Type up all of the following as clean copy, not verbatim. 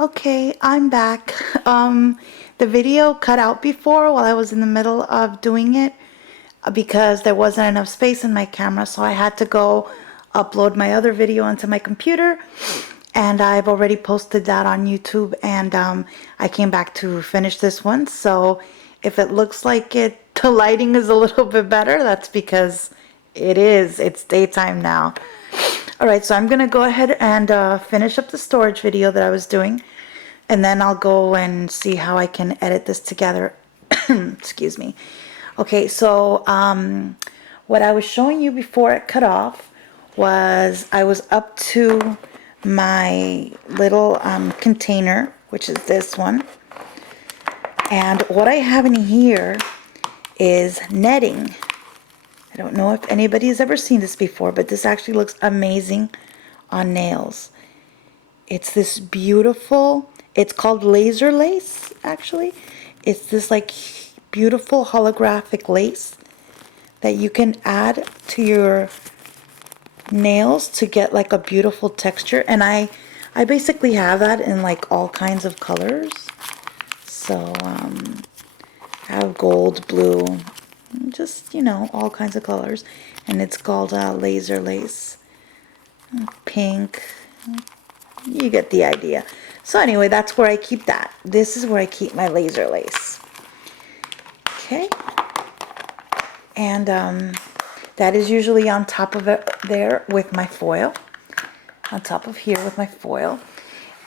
Okay, I'm back. The video cut out before while I was in the middle of doing it because there wasn't enough space in my camera, so I had to go upload my other video onto my computer, and I've already posted that on YouTube, and I came back to finish this one. So if it looks like the lighting is a little bit better, that's because it's daytime now. Alright, so I'm gonna go ahead and finish up the storage video that I was doing, and then I'll go and see how I can edit this together. Excuse me. Okay, so what I was showing you before it cut off was I was up to my little container, which is this one, and what I have in here is netting. I don't know if anybody's ever seen this before, but this actually looks amazing on nails. It's this beautiful, it's called laser lace, actually. It's this like beautiful holographic lace that you can add to your nails to get like a beautiful texture. And I basically have that in like all kinds of colors. So I have gold, blue, just, you know, all kinds of colors, and it's called laser lace. Pink, you get the idea. So anyway, that's where I keep that. This is where I keep my laser lace. Okay, and that is usually on top of it there with my foil, on top of here with my foil.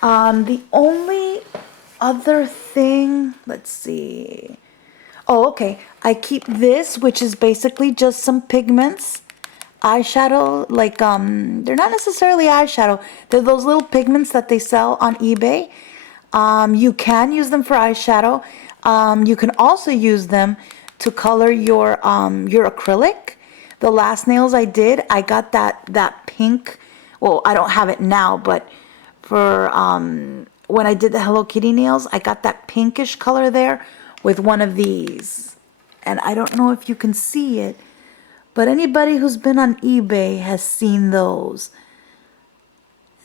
The only other thing, let's see. Oh, okay. I keep this, which is basically just some pigments, eyeshadow, like they're not necessarily eyeshadow. They're those little pigments that they sell on eBay. You can use them for eyeshadow. You can also use them to color your acrylic. The last nails I did, I got that pink. Well, I don't have it now, but for when I did the Hello Kitty nails, I got that pinkish color there with one of these. And I don't know if you can see it, but anybody who's been on eBay has seen those.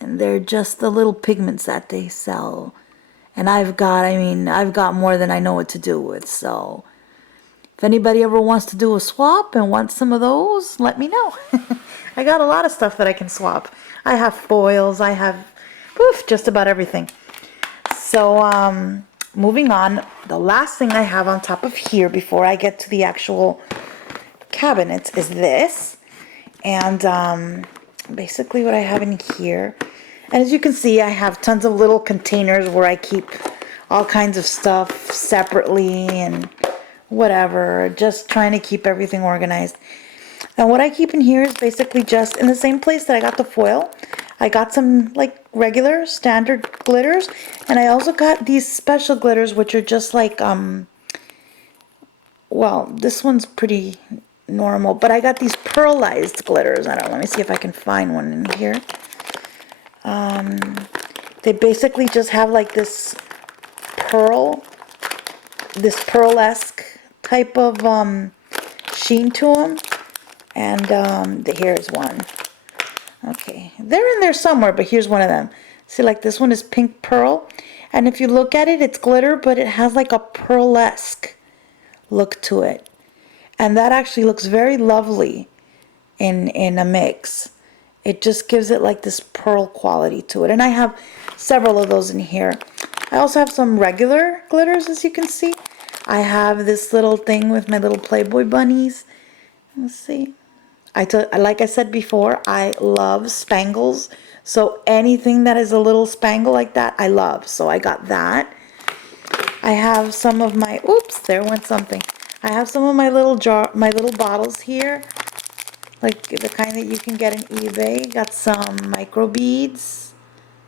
And they're just the little pigments that they sell. And I've got more than I know what to do with. So if anybody ever wants to do a swap and wants some of those, let me know. I got a lot of stuff that I can swap. I have foils, I have just about everything. So moving on, the last thing I have on top of here before I get to the actual cabinets is this. And basically what I have in here, and as you can see, I have tons of little containers where I keep all kinds of stuff separately and whatever, just trying to keep everything organized. And what I keep in here is basically just in the same place that I got the foil. I got some like regular standard glitters, and I also got these special glitters, which are just like well, this one's pretty normal, but I got these pearlized glitters. I don't know, let me see if I can find one in here. They basically just have like this pearlesque type of sheen to them. And here's one. Okay, they're in there somewhere, but here's one of them. See, like this one is pink pearl, and if you look at it, it's glitter, but it has like a pearlesque look to it, and that actually looks very lovely in a mix. It just gives it like this pearl quality to it, and I have several of those in here. I also have some regular glitters, as you can see. I have this little thing with my little Playboy bunnies. Let's see. Like I said before, I love spangles. So anything that is a little spangle like that, I love. So I got that. I have some of my, oops, there went something. I have some of my little bottles here, like the kind that you can get in eBay. Got some micro beads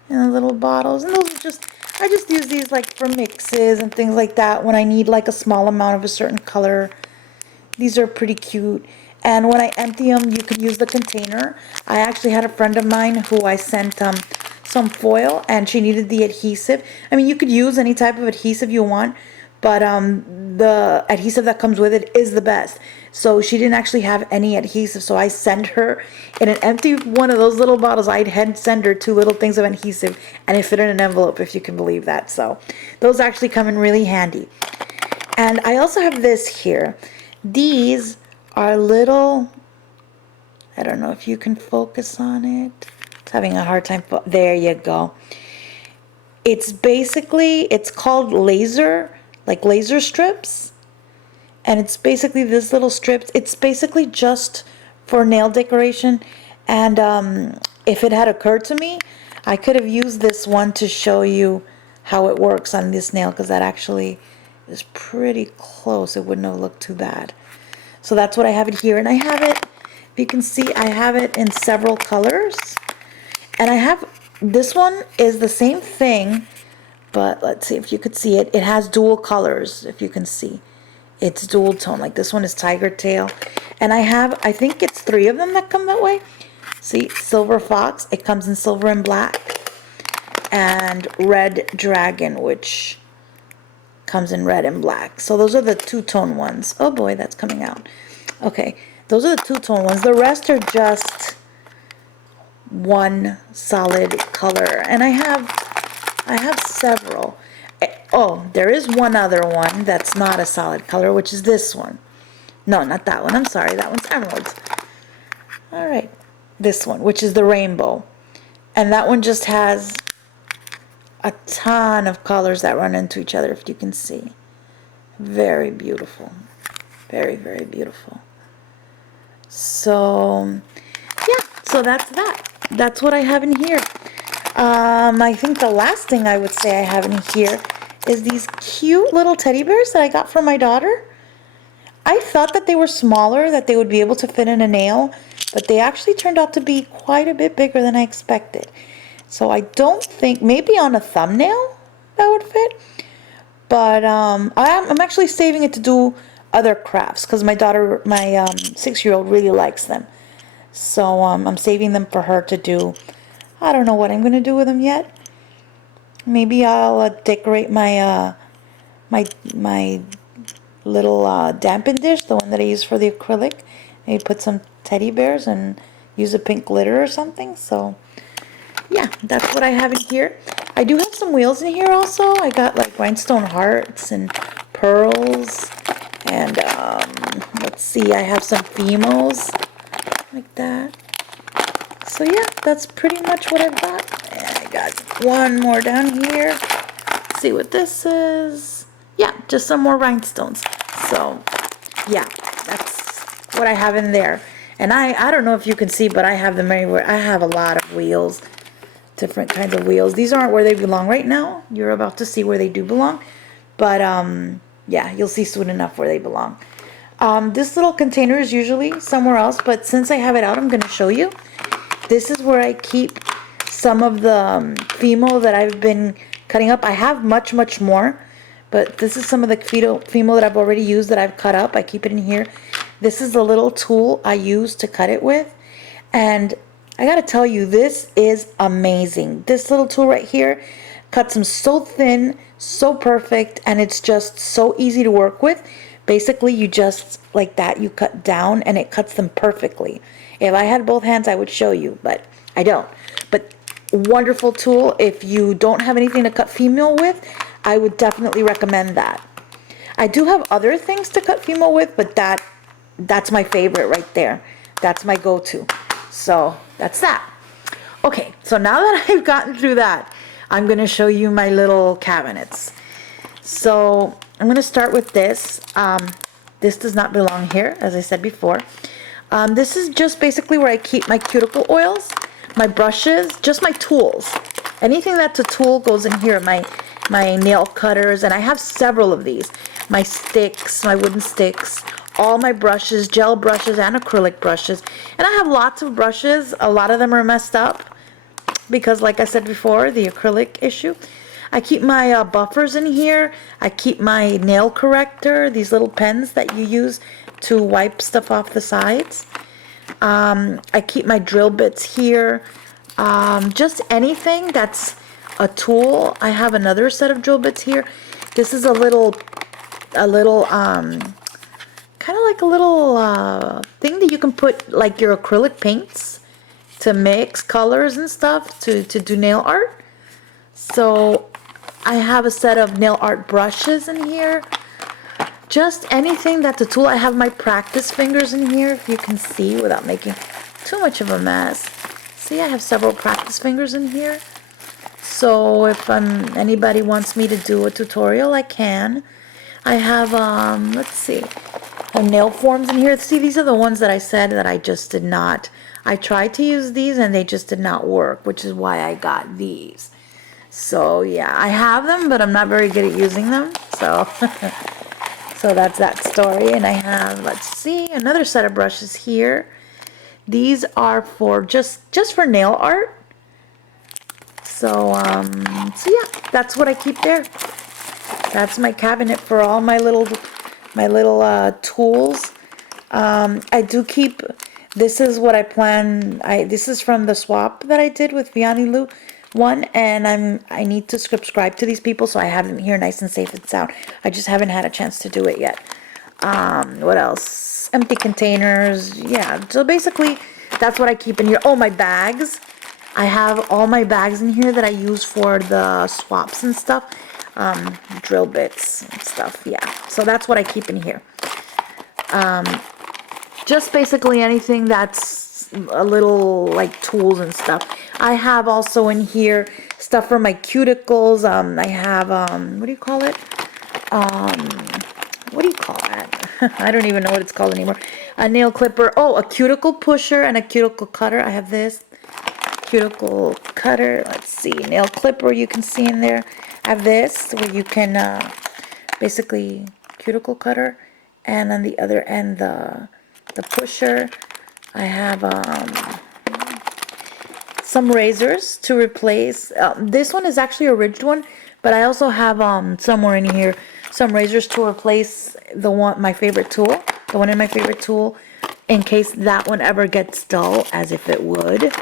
in the little bottles, and those are just, I just use these like for mixes and things like that when I need like a small amount of a certain color. These are pretty cute. And when I empty them, you can use the container. I actually had a friend of mine who I sent some foil, and she needed the adhesive. I mean, you could use any type of adhesive you want, but the adhesive that comes with it is the best. So she didn't actually have any adhesive, so I sent her in an empty one of those little bottles. I'd had send her 2 little things of adhesive, and it fit in an envelope, if you can believe that. So those actually come in really handy. And I also have this here. These are little, I don't know if you can focus on it. It's having a hard time. There you go. It's basically, it's called laser, like laser strips. And it's basically this little strips. It's basically just for nail decoration. And if it had occurred to me, I could have used this one to show you how it works on this nail, because that actually is pretty close. It wouldn't have looked too bad. So that's what I have it here. And I have it, if you can see, I have it in several colors. And I have, this one is the same thing, but let's see if you could see it. It has dual colors, if you can see. It's dual tone, like this one is tiger tail. And I have, I think it's 3 of them that come that way. See, silver fox, it comes in silver and black. And red dragon, which comes in red and black. So those are the 2-tone ones. Oh boy, that's coming out. Okay, those are the 2-tone ones. The rest are just one solid color. And I have several. Oh, there is one other one that's not a solid color, which is this one. No, not that one. I'm sorry. That one's emerald. All right. This one, which is the rainbow. And that one just has a ton of colors that run into each other, if you can see. Very beautiful. Very, very beautiful. So, yeah. So that's that. That's what I have in here. I think the last thing I would say I have in here is these cute little teddy bears that I got from my daughter. I thought that they were smaller, that they would be able to fit in a nail, but they actually turned out to be quite a bit bigger than I expected. So I don't think, maybe on a thumbnail that would fit, but I'm actually saving it to do other crafts, because my daughter, my 6-year-old really likes them. So I'm saving them for her to do. I don't know what I'm going to do with them yet. Maybe I'll decorate my my little dampen dish, the one that I use for the acrylic. Maybe put some teddy bears and use a pink glitter or something. So yeah, that's what I have in here. I do have some wheels in here also. I got like rhinestone hearts and pearls. And let's see, I have some Fimos like that. So yeah, that's pretty much what I've got. And I got one more down here. Let's see what this is. Yeah, just some more rhinestones. So yeah, that's what I have in there. And I don't know if you can see, but I have them everywhere. I have a lot of wheels, different kinds of wheels. These aren't where they belong right now. You're about to see where they do belong. But yeah, you'll see soon enough where they belong. This little container is usually somewhere else, but since I have it out, I'm going to show you. This is where I keep some of the Fimo that I've been cutting up. I have much, much more, but this is some of the Fimo that I've already used that I've cut up. I keep it in here. This is the little tool I use to cut it with, and I gotta tell you, this is amazing. This little tool right here cuts them so thin, so perfect, and it's just so easy to work with. Basically, you just, like that, you cut down, and it cuts them perfectly. If I had both hands, I would show you, but I don't. But wonderful tool. If you don't have anything to cut Fimo with, I would definitely recommend that. I do have other things to cut Fimo with, but that's my favorite right there. That's my go-to. So that's that. Okay, so now that I've gotten through that, I'm going to show you my little cabinets. So I'm going to start with this. This does not belong here, as I said before. This is just basically where I keep my cuticle oils, my brushes, just my tools. Anything that's a tool goes in here. My nail cutters, and I have several of these. My sticks, my wooden sticks, all my brushes, gel brushes and acrylic brushes. And I have lots of brushes. A lot of them are messed up because, like I said before, the acrylic issue. I keep my buffers in here. I keep my nail corrector, these little pens that you use to wipe stuff off the sides. I keep my drill bits here. Just anything that's a tool. I have another set of drill bits here. This is a little a little kind of like a little thing that you can put like your acrylic paints to mix colors and stuff to do nail art. So I have a set of nail art brushes in here. Just anything that's a tool. I have my practice fingers in here, if you can see, without making too much of a mess. See, I have several practice fingers in here. So if anybody wants me to do a tutorial, I can. I have, let's see, I have nail forms in here. See, these are the ones that I said that I just did not. I tried to use these and they just did not work, which is why I got these. So yeah, I have them, but I'm not very good at using them. So, so that's that story. And I have, let's see, another set of brushes here. These are for just for nail art. So, so yeah, that's what I keep there. That's my cabinet for all my little tools. I do keep, this is what I plan, this is from the swap that I did with Vianney Lou one, and I need to subscribe to these people, so I have them here nice and safe and sound. I just haven't had a chance to do it yet. What else? Empty containers. Yeah, so basically that's what I keep in here. Oh, my bags. I have all my bags in here that I use for the swaps and stuff. Drill bits and stuff. Yeah, so that's what I keep in here. Just basically anything that's a little like tools and stuff. I have also in here stuff for my cuticles. I have what do you call it? What do you call that? I don't even know what it's called anymore. A nail clipper. Oh, a cuticle pusher and a cuticle cutter. I have this cuticle cutter. Let's see, nail clipper. You can see in there. I have this where you can basically cuticle cutter, and on the other end the pusher. I have some razors to replace. This one is actually a ridged one, but I also have somewhere in here some razors to replace my favorite tool, the one in my favorite tool, in case that one ever gets dull, as if it would.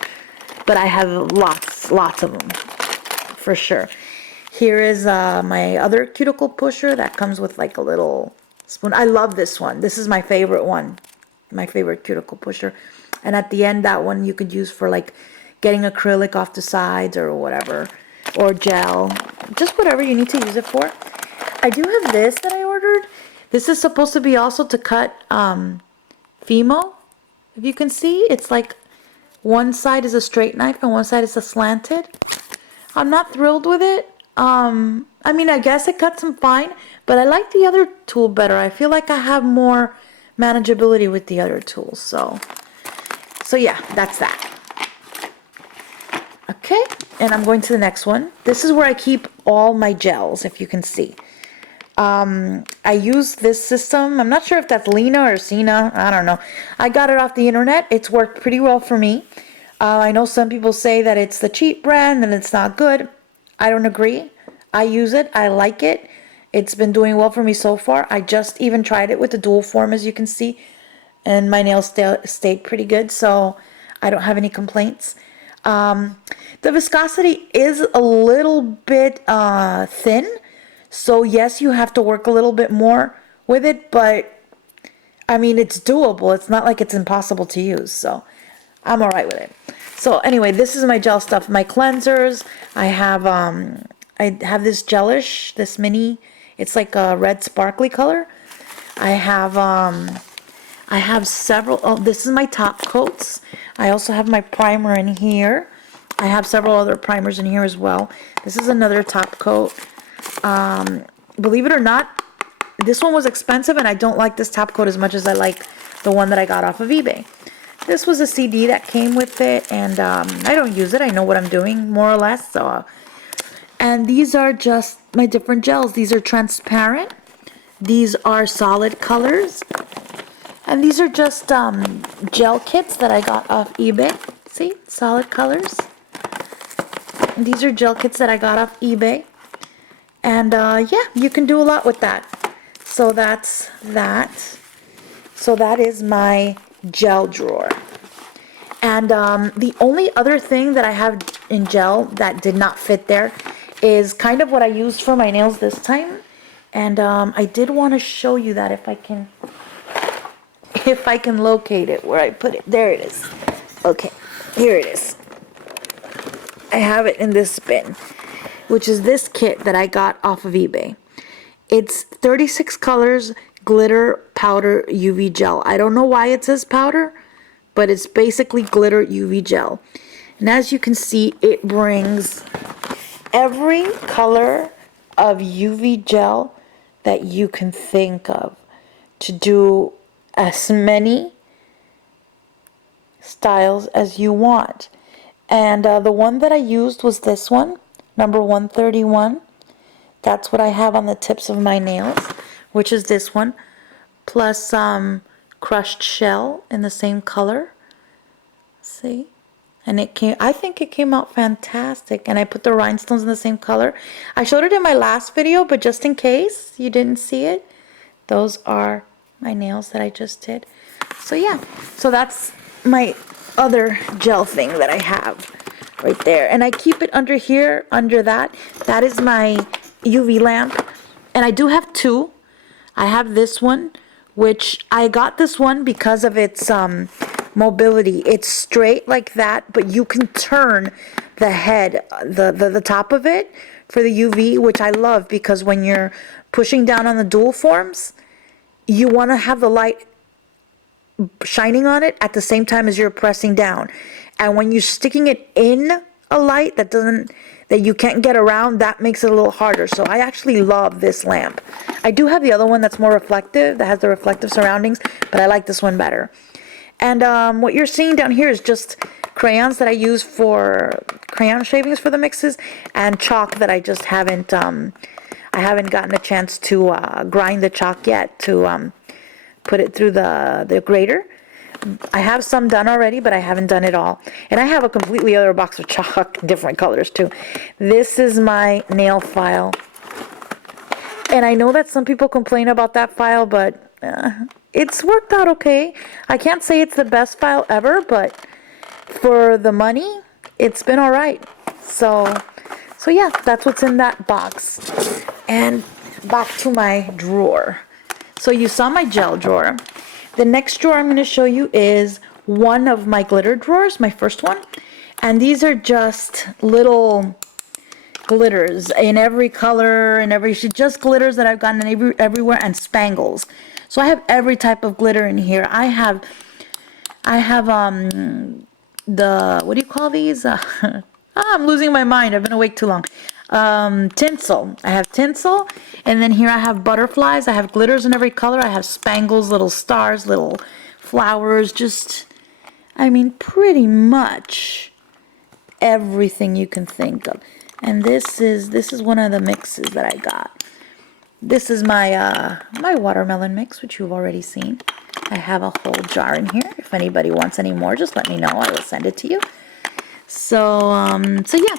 But I have lots of them for sure. Here is my other cuticle pusher that comes with like a little spoon. I love this one. This is my favorite one, my favorite cuticle pusher. And at the end, that one you could use for like getting acrylic off the sides or whatever, or gel, just whatever you need to use it for. I do have this that I ordered. This is supposed to be also to cut Fimo. If you can see, it's like one side is a straight knife and one side is a slanted. I'm not thrilled with it. I mean, I guess it cuts them fine, but I like the other tool better. I feel like I have more manageability with the other tools. So yeah, that's that. Okay, and I'm going to the next one. This is where I keep all my gels, if you can see. I use this system. I'm not sure if that's Lena or Cena. I don't know. I got it off the internet. It's worked pretty well for me. I know some people say that it's the cheap brand and it's not good. I don't agree. I use it. I like it. It's been doing well for me so far. I just even tried it with the dual form, as you can see, and my nails stayed pretty good, so I don't have any complaints. The viscosity is a little bit thin, so yes, you have to work a little bit more with it, but I mean, it's doable. It's not like it's impossible to use, so I'm all right with it. So anyway, this is my gel stuff. My cleansers, I have this gelish, this mini. It's like a red sparkly color. I have several. Oh, this is my top coats. I also have my primer in here. I have several other primers in here as well. This is another top coat. Believe it or not, this one was expensive, and I don't like this top coat as much as I like the one that I got off of eBay. This was a CD that came with it, and I don't use it. I know what I'm doing, more or less. So, and these are just my different gels. These are transparent. These are solid colors. And these are just gel kits that I got off eBay. See, solid colors. And these are gel kits that I got off eBay. And yeah, you can do a lot with that. So that's that. So that is my gel drawer. And the only other thing that I have in gel that did not fit there is kind of what I used for my nails this time. And I did want to show you that if I can locate it where I put it. There it is. Okay, here it is. I have it in this bin, which is this kit that I got off of eBay. It's 36 colors, glitter, powder, UV gel. I don't know why it says powder, but it's basically glitter UV gel. And as you can see, it brings every color of UV gel that you can think of to do as many styles as you want. And the one that I used was this one, number 131. That's what I have on the tips of my nails, which is this one, plus crushed shell in the same color. See? And I think it came out fantastic. And I put the rhinestones in the same color. I showed it in my last video, but just in case you didn't see it, those are my nails that I just did. So yeah, so that's my other gel thing that I have right there. And I keep it under here, under that. That is my UV lamp. And I do have two. I have this one, which I got this one because of its mobility. It's straight like that, but you can turn the head, the top of it for the UV, which I love because when you're pushing down on the dual forms, you want to have the light shining on it at the same time as you're pressing down. And when you're sticking it in a light that you can't get around, that makes it a little harder. So I actually love this lamp. I do have the other one that's more reflective, that has the reflective surroundings, but I like this one better. And what you're seeing down here is just crayons that I use for crayon shavings for the mixes, and chalk that I just haven't gotten a chance to grind the chalk yet to put it through the grater. I have some done already, but I haven't done it all. And I have a completely other box of chalk, different colors too. This is my nail file. And I know that some people complain about that file, but it's worked out okay. I can't say it's the best file ever, but for the money, it's been all right. So yeah, that's what's in that box. And back to my drawer. So you saw my gel drawer. The next drawer I'm going to show you is one of my glitter drawers, my first one. And these are just little glitters in every color and just glitters that I've gotten everywhere, and spangles. So I have every type of glitter in here. I have the, what do you call these? I'm losing my mind. I've been awake too long. Tinsel. I have tinsel, and then here I have butterflies. I have glitters in every color. I have spangles, little stars, little flowers, just, I mean, pretty much everything you can think of. And this is one of the mixes that I got. This is my my watermelon mix, which you've already seen. I have a whole jar in here. If anybody wants any more, just let me know. I will send it to you. So yeah.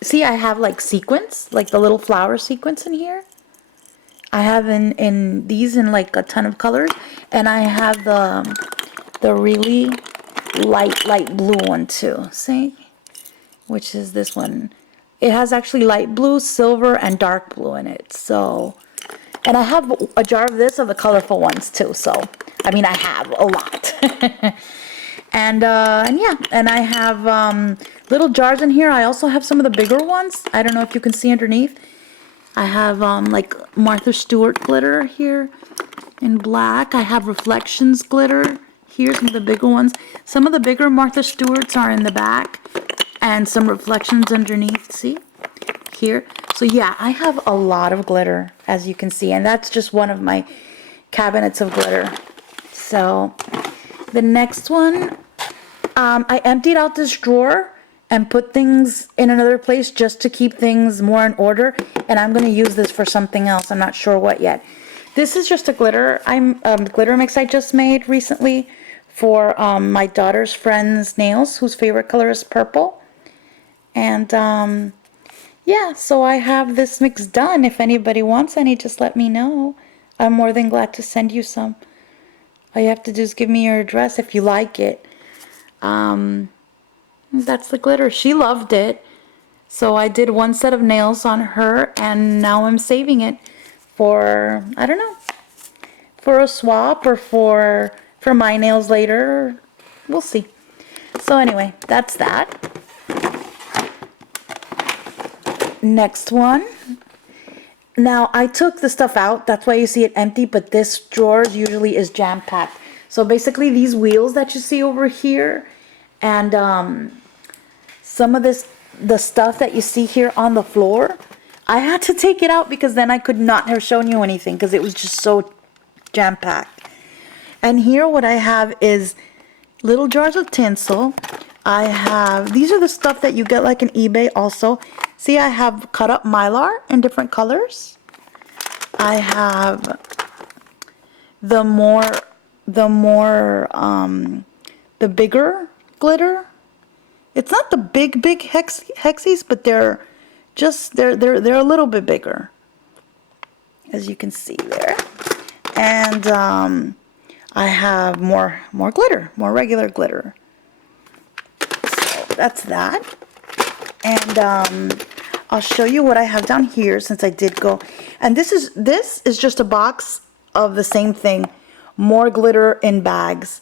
See, I have like sequins, like the little flower sequins in here. I have in these in like a ton of colors, and I have the really light blue one too. See, which is this one. It has actually light blue, silver, and dark blue in it. So, and I have a jar of this, of the colorful ones too. So, I mean, I have a lot. And yeah, and I have little jars in here. I also have some of the bigger ones. I don't know if you can see underneath. I have like Martha Stewart glitter here in black. I have Reflections glitter. Here's some of the bigger ones. Some of the bigger Martha Stewarts are in the back, and some Reflections underneath. See? Here. So yeah, I have a lot of glitter, as you can see, and that's just one of my cabinets of glitter. So the next one, I emptied out this drawer and put things in another place just to keep things more in order, and I'm going to use this for something else. I'm not sure what yet. This is just a glitter glitter mix I just made recently for my daughter's friend's nails, whose favorite color is purple. And yeah, so I have this mix done. If anybody wants any, just let me know. I'm more than glad to send you some. All you have to do is give me your address if you like it. That's the glitter. She loved it. So I did one set of nails on her, and now I'm saving it for, I don't know, for a swap or for my nails later. We'll see. So anyway, that's that. Next one. Now I took the stuff out, that's why you see it empty, but this drawer usually is jam-packed. So basically these wheels that you see over here, and some of the stuff that you see here on the floor, I had to take it out because then I could not have shown you anything because it was just so jam-packed. And here what I have is little jars of tinsel. I have, these are the stuff that you get like in eBay also. See, I have cut up mylar in different colors. I have the bigger glitter. It's not the big hexies, but they're a little bit bigger, as you can see there. And I have more glitter, more regular glitter. So that's that. And I'll show you what I have down here since I did go. And this is just a box of the same thing, more glitter in bags.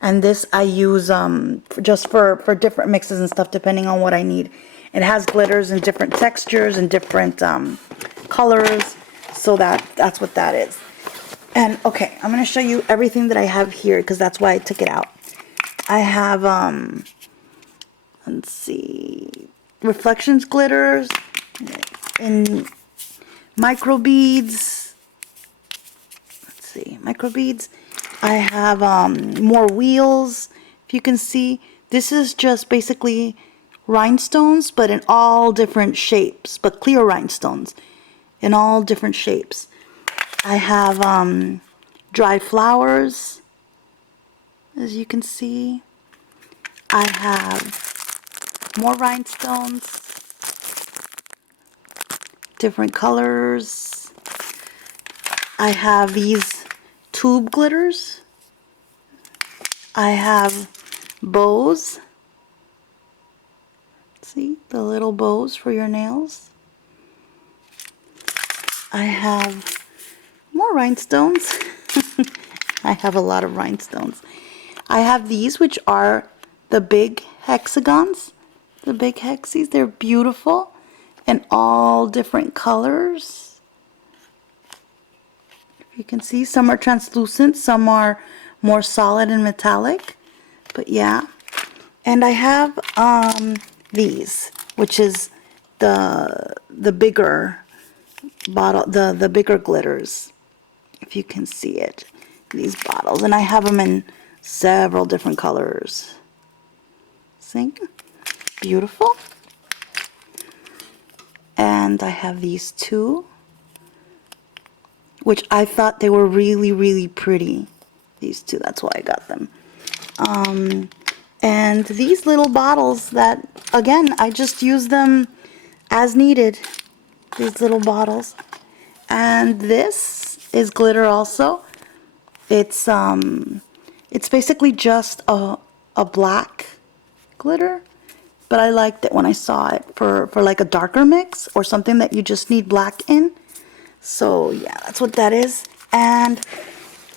And this I use just for different mixes and stuff depending on what I need. It has glitters in different textures and different colors. So that's what that is. And okay, I'm going to show you everything that I have here because that's why I took it out. I have, let's see, reflections glitters in micro beads. Let's see, micro beads. I have more wheels, if you can see. This is just basically rhinestones, but in all different shapes, but clear rhinestones in all different shapes. I have dried flowers, as you can see. I have more rhinestones, different colors. I have these tube glitters. I have bows. See, the little bows for your nails. I have more rhinestones. I have a lot of rhinestones. I have these, which are the big hexagons. The big hexies. They're beautiful in all different colors. You can see some are translucent, some are more solid and metallic. But yeah. And I have these, which is the bigger bottle, the bigger glitters, if you can see it, these bottles. And I have them in several different colors. See? Beautiful. And I have these two, which I thought they were really, really pretty. These two, that's why I got them. And these little bottles that, again, I just use them as needed. These little bottles. And this is glitter also. It's basically just a black glitter. But I liked it when I saw it for like a darker mix or something that you just need black in. So yeah, that's what that is. And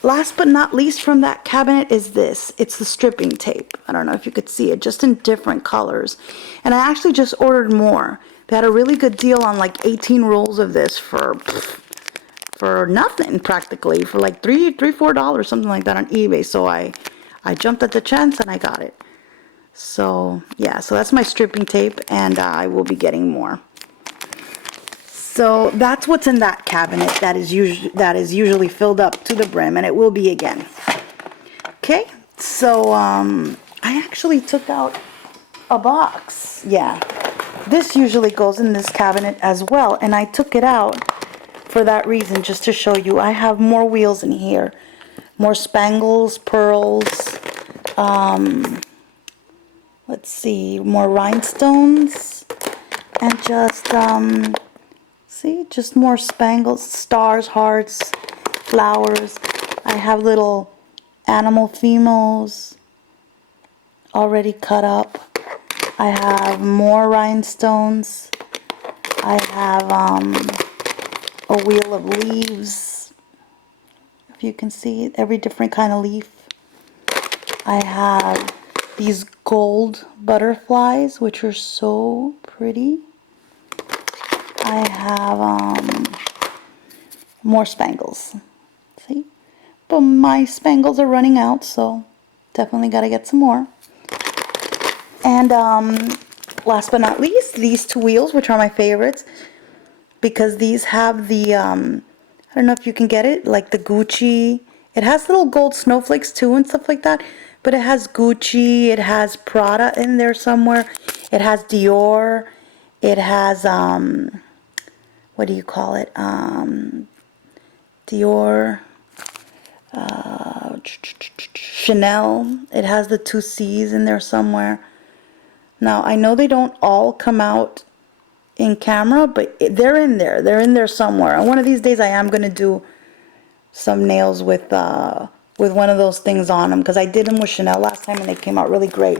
last but not least from that cabinet is this. It's the stripping tape. I don't know if you could see it, just in different colors. And I actually just ordered more. They had a really good deal on like 18 rolls of this for nothing practically, for like $4, something like that on eBay. So I jumped at the chance and I got it. So yeah, so that's my stripping tape, and I will be getting more. So that's what's in that cabinet that is usually filled up to the brim, and it will be again. Okay, so I actually took out a box. Yeah, this usually goes in this cabinet as well, and I took it out for that reason, just to show you. I have more wheels in here, more spangles, pearls, let's see, more rhinestones, and just see, just more spangles, stars, hearts, flowers. I have little animal females already cut up. I have more rhinestones. I have a wheel of leaves. If you can see every different kind of leaf. I have these gold butterflies, which are so pretty. I have more spangles. See? But my spangles are running out, so definitely got to get some more. And last but not least, these two wheels, which are my favorites, because these have the, I don't know if you can get it, like the Gucci. It has little gold snowflakes too and stuff like that, but it has Gucci, it has Prada in there somewhere, it has Dior, it has, what do you call it, Dior, Chanel, it has the two C's in there somewhere. Now, I know they don't all come out in camera, but they're in there. They're in there somewhere. And one of these days I am going to do some nails with one of those things on them, because I did them with Chanel last time and they came out really great.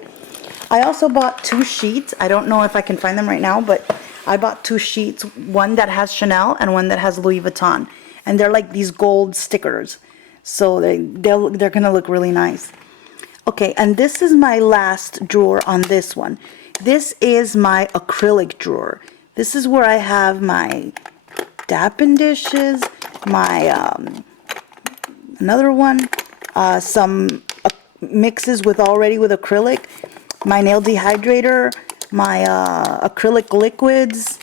I also bought two sheets. I don't know if I can find them right now, but I bought two sheets, one that has Chanel and one that has Louis Vuitton. And they're like these gold stickers. So they're going to look really nice. Okay, and this is my last drawer on this one. This is my acrylic drawer. This is where I have my dappen dishes, my another one, some mixes with acrylic, my nail dehydrator, my acrylic liquids.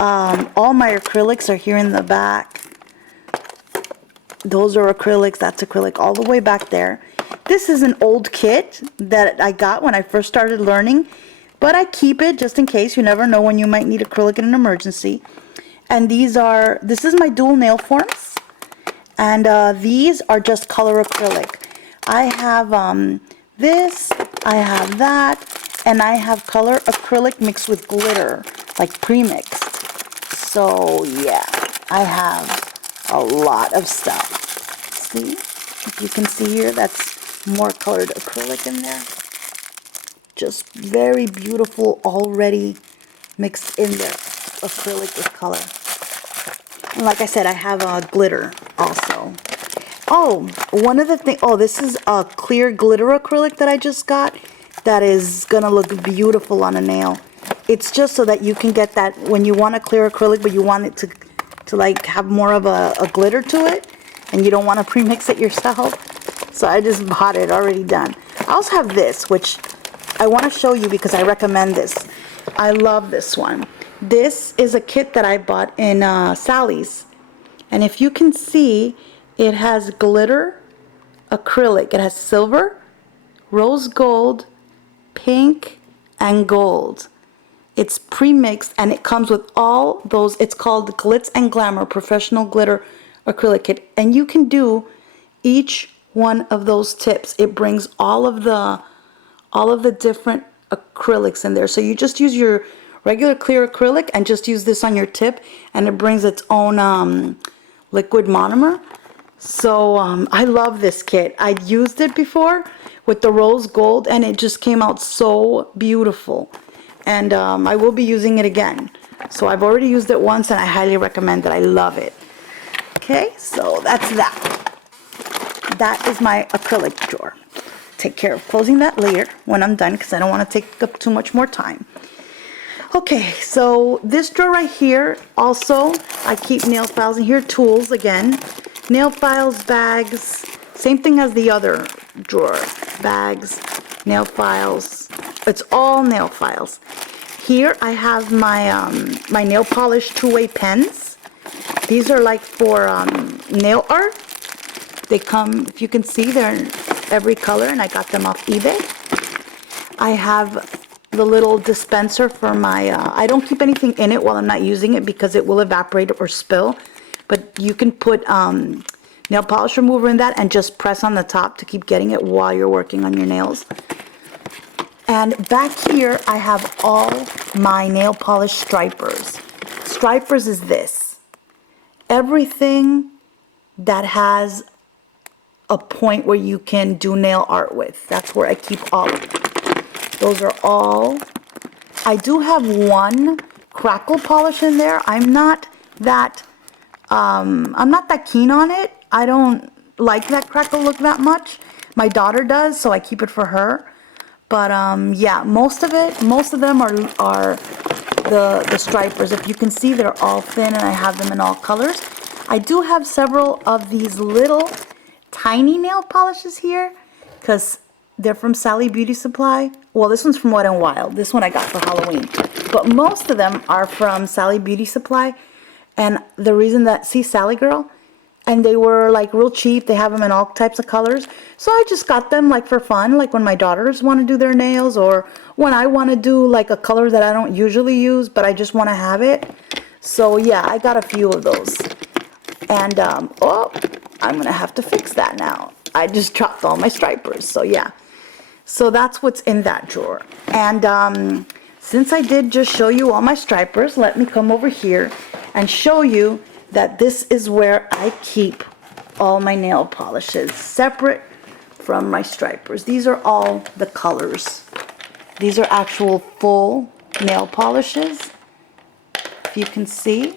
All my acrylics are here in the back. Those are acrylics, that's acrylic all the way back there. This is an old kit that I got when I first started learning, but I keep it just in case. You never know when you might need acrylic in an emergency. And this is my dual nail forms, and these are just color acrylic. I have this, I have that, and I have color acrylic mixed with glitter, like pre-mixed. So yeah, I have a lot of stuff. See, if you can see here, that's more colored acrylic in there. Just very beautiful, already mixed in there, acrylic with color. And like I said, I have glitter also. Oh, one of the things, this is a clear glitter acrylic that I just got that is gonna look beautiful on a nail. It's just so that you can get that when you want a clear acrylic, but you want it to like have more of a glitter to it, and you don't want to pre-mix it yourself. So I just bought it already done. I also have this, which I want to show you because I recommend this. I love this one. This is a kit that I bought in Sally's. And if you can see, it has glitter acrylic. It has silver, rose gold, pink, and gold. It's pre-mixed and it comes with all those. It's called Glitz and Glamour Professional Glitter Acrylic Kit. And you can do each one of those tips. It brings all of the different acrylics in there. So you just use your regular clear acrylic and just use this on your tip, and it brings its own liquid monomer. So I love this kit. I'd used it before with the rose gold and it just came out so beautiful. And I will be using it again. So I've already used it once and I highly recommend it. I love it. Okay, so that's that. That is my acrylic drawer. Take care of closing that later when I'm done because I don't want to take up too much more time. Okay, so this drawer right here, also, I keep nail files in here, tools again. Nail files, bags, same thing as the other drawer. Bags, nail files, it's all nail files. Here I have my, my nail polish two-way pens. These are like for nail art. They come, if you can see, they're in every color and I got them off eBay. I have the little dispenser for my, I don't keep anything in it while I'm not using it because it will evaporate or spill. But you can put nail polish remover in that and just press on the top to keep getting it while you're working on your nails. And back here I have all my nail polish stripers. Stripers is this. Everything that has a point where you can do nail art with. That's where I keep all of them. Those are all. I do have one crackle polish in there. I'm not that keen on it. I don't like that crackle look that much. My daughter does, so I keep it for her. But yeah, most of them are the stripers. If you can see, they're all thin, and I have them in all colors. I do have several of these little tiny nail polishes here because they're from Sally Beauty Supply. Well, this one's from Wet n Wild. This one I got for Halloween. But most of them are from Sally Beauty Supply. And the reason that, see, Sally Girl? And they were like real cheap. They have them in all types of colors. So I just got them like for fun, like when my daughters want to do their nails, or when I want to do like a color that I don't usually use, but I just want to have it. So yeah, I got a few of those. And oh, I'm going to have to fix that now. I just dropped all my stripers. So yeah. So that's what's in that drawer. And since I did just show you all my stripers, let me come over here and show you that this is where I keep all my nail polishes, separate from my stripers. These are all the colors. These are actual full nail polishes, if you can see.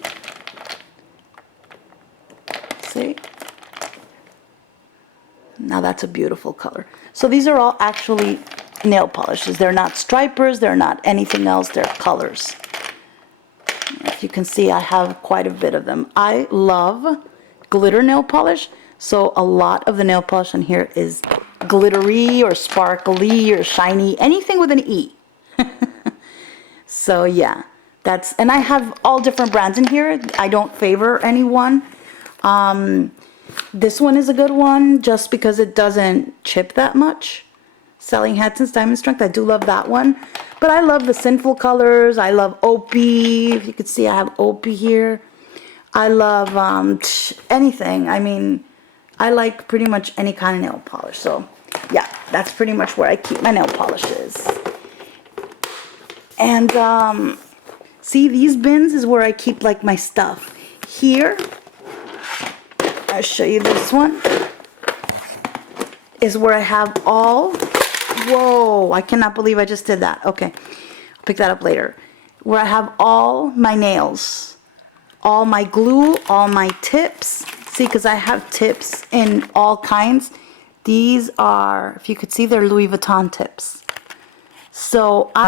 See? Now that's a beautiful color. So these are all actually nail polishes. They're not stripers, they're not anything else, they're colors. If you can see, I have quite a bit of them. I love glitter nail polish, so a lot of the nail polish in here is glittery or sparkly or shiny, anything with an E. So yeah, and I have all different brands in here. I don't favor any one. This one is a good one just because it doesn't chip that much. Selling Hudson's Diamond Strength, I do love that one. But I love the Sinful colors. I love Opie. If you could see, I have Opie here. I love anything. I mean, I like pretty much any kind of nail polish. So yeah, that's pretty much where I keep my nail polishes. And see, these bins is where I keep like my stuff. Here, I'll show you this one, is where I have all, whoa, I cannot believe I just did that. Okay, I'll pick that up later. Where I have all my nails, all my glue, all my tips. See, because I have tips in all kinds. These are, if you could see, they're Louis Vuitton tips. So I